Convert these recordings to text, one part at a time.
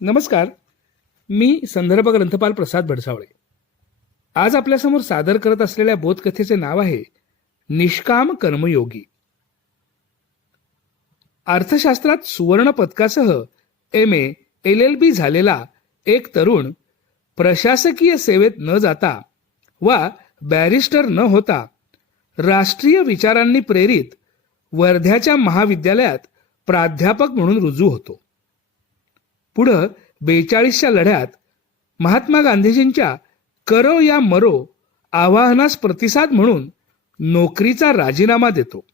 नमस्कार. मी संदर्भ ग्रंथपाल प्रसाद भडसावळे आज आपल्यासमोर सादर करत असलेल्या बोधकथेचे नाव आहे निष्काम कर्मयोगी. अर्थशास्त्रात सुवर्ण पदकासह M A L L B झालेला एक तरुण प्रशासकीय सेवेत न जाता वा बॅरिस्टर न होता राष्ट्रीय विचारांनी प्रेरित वर्ध्याच्या महाविद्यालयात प्राध्यापक म्हणून रुजू होतो. पुढं बेचाळीसच्या लढ्यात महात्मा गांधीजींच्या करो या मरो आवाहनास प्रतिसाद म्हणून नोकरीचा राजीनामा देतो.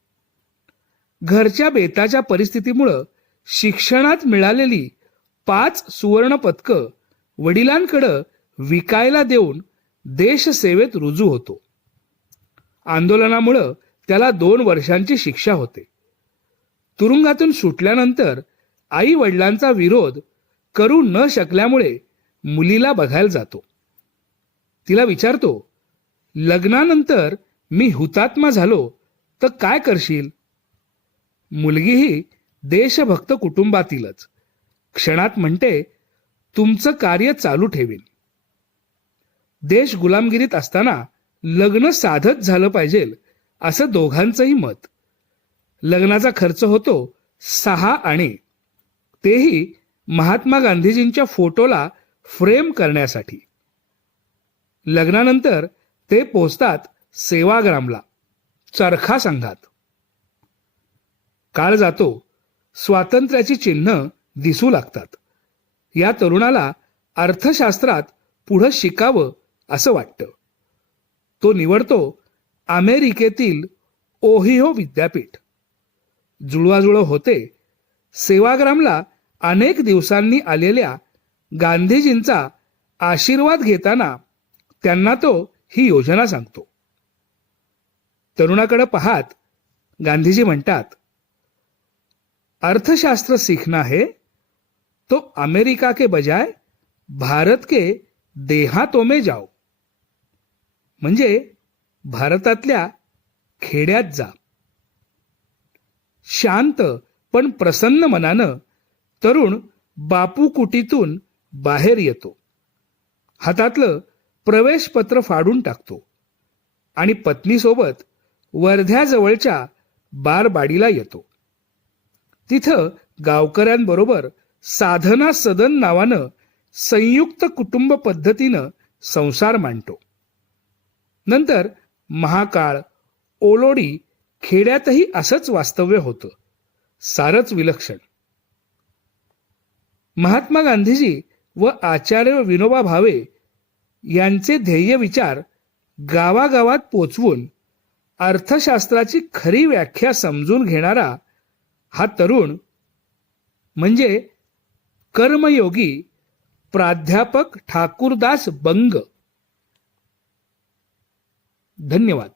घरच्या बेताच्या परिस्थितीमुळं शिक्षणात मिळालेली पाच सुवर्ण पदकं वडिलांकडं विकायला देऊन देशसेवेत रुजू होतो. आंदोलनामुळं त्याला दोन वर्षांची शिक्षा होते. तुरुंगातून सुटल्यानंतर आई वडिलांचा विरोध करू न शकल्यामुळे मुलीला बघायला जातो. तिला विचारतो लग्नानंतर मी हुतात्मा झालो तर काय करशील? मुलगीही देशभक्त कुटुंबातीलच. क्षणात म्हणते तुमचं कार्य चालू ठेवीन. देश गुलामगिरीत असताना लग्न साधत झालं पाहिजे असं दोघांचंही मत. लग्नाचा खर्च होतो सहा आणि तेही महात्मा गांधीजींच्या फोटोला फ्रेम करण्यासाठी. लग्नानंतर ते पोचतात सेवाग्रामला चरखा संघात. काळ जातो स्वातंत्र्याची चिन्ह दिसू लागतात. या तरुणाला अर्थशास्त्रात पुढं शिकावं असं वाटतं. तो निवडतो अमेरिकेतील ओहिओ विद्यापीठ. जुळवाजुळव होते सेवाग्रामला अनेक दिवसांनी आलेल्या गांधीजींचा आशीर्वाद घेताना त्यांना तो ही योजना सांगतो. तरुणाकडे पाहत गांधीजी म्हणतात अर्थशास्त्र सीखना है तो अमेरिका के बजाय भारत के देहातो में जाओ. म्हणजे भारतातल्या खेड्यात जा. शांत पण प्रसन्न मनानं तरुण बापू कुटीतून बाहेर येतो. हातातलं प्रवेशपत्र फाडून टाकतो आणि पत्नीसोबत वर्ध्याजवळच्या बारबाडीला येतो. तिथं गावकऱ्यांबरोबर साधना सदन नावानं संयुक्त कुटुंब पद्धतीनं संसार मांडतो. नंतर महाकाळ ओलोडी खेड्यातही असंच वास्तव्य होतं. सारच विलक्षण. महात्मा गांधीजी व आचार्य विनोबा भावे यांचे ध्येय विचार गावागावात पोचवून अर्थशास्त्राची खरी व्याख्या समजून घेणारा हा तरुण म्हणजे कर्मयोगी प्राध्यापक ठाकूरदास बंग. धन्यवाद.